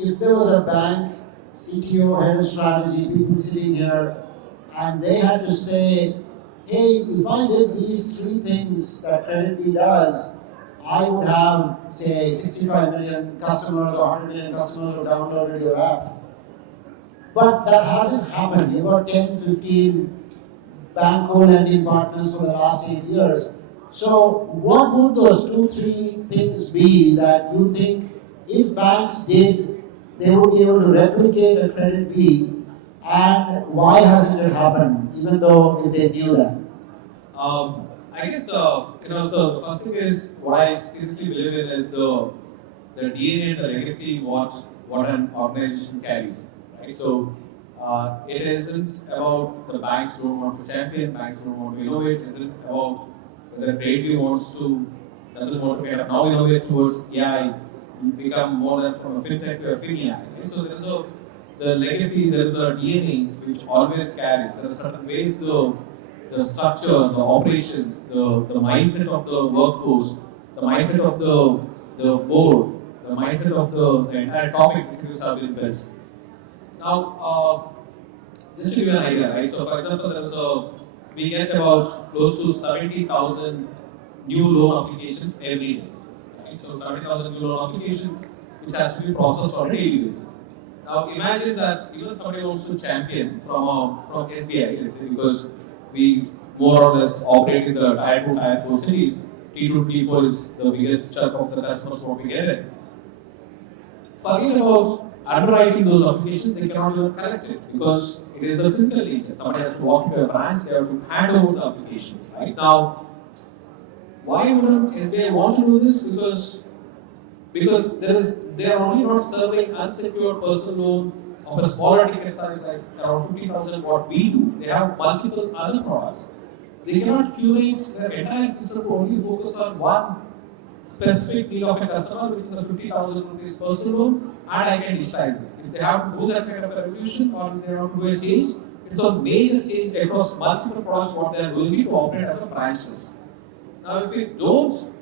if there was a bank, CTO, head of strategy, people sitting here, and they had to say, hey, if I did these three things that KreditBee does, I would have, say, 65 million customers or 100 million customers who downloaded your app. But that hasn't happened. You've got 10, 15 bank co-lending partners for the last 8 years. So what would those 2-3 things be that you think if banks did, they would be able to replicate a KreditBee, and why hasn't it happened, even though if they knew that? I guess, so the first thing is, what I seriously believe in is the DNA and the legacy what an organization carries, right? So, it isn't about the banks don't want to champion, banks don't want to innovate, it isn't about whether KreditBee doesn't want to kind of now innovate towards AI, become more than from a Fintech to a FinAI, right? So there's the legacy, there is a DNA which always carries. There are certain ways the structure, the operations, the mindset of the workforce, the mindset of the board, the mindset of the entire top executives have been built. Now, just to give you an idea, right? So, for example, we get about close to 70,000 new loan applications every day. Right? So, 70,000 new loan applications which has to be processed on a daily basis. Now, imagine that even somebody wants to champion from SBI, let's say, because we more or less operate in the Tier 2, Tier 4 cities. T2, T4 is the biggest chunk of the customers what we get in. Forget about underwriting those applications, they cannot even collect it because it is a physical nature. Somebody has to walk into a branch, they have to hand over the application. Right now, why wouldn't SBI want to do this? Because they are only not serving unsecured personal loan of a smaller ticket size like around 50,000 what we do. They have multiple other products. They cannot curate their entire system to only focus on one specific need of a customer, which is a 50,000 rupees personal loan, and I can digitize it. If they have to do that kind of a revolution or if they have to do a change, it's a major change across multiple products what they are doing to operate as a branches. Now, if we don't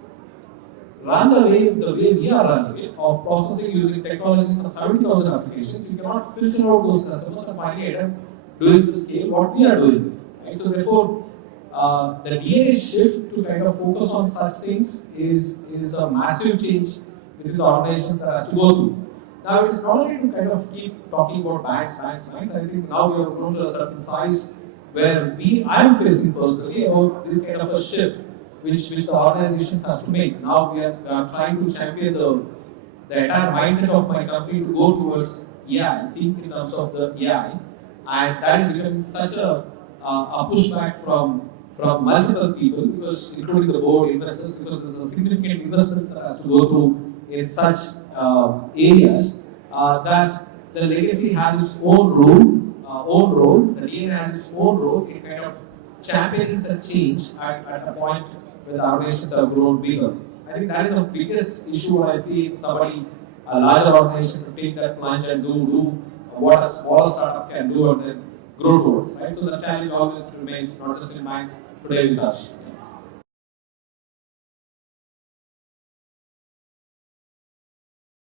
run the way we are running it, of processing using technology, some 70,000 applications, you cannot filter out those customers and finally end up doing the scale what we are doing. Right? So therefore, the DNA shift to kind of focus on such things is a massive change within the organizations that has to go through. Now, it's not only to kind of keep talking about banks. I think now we have grown to a certain size where I am facing personally about this kind of a shift which the organizations has to make. Now we are trying to champion the entire mindset of my company to go towards AI, think in terms of the AI, and that is becoming such a pushback from multiple people, because including the board, investors, because there's a significant investments that has to go through in such areas that the legacy has its own role, the DNA has its own role in kind of championing such change at a point where the organizations have grown bigger. I think that is the biggest issue I see in somebody, a larger organization, to take that plunge and do what a smaller startup can do and then grow towards. Right? So the challenge always remains, not just in banks, today with us.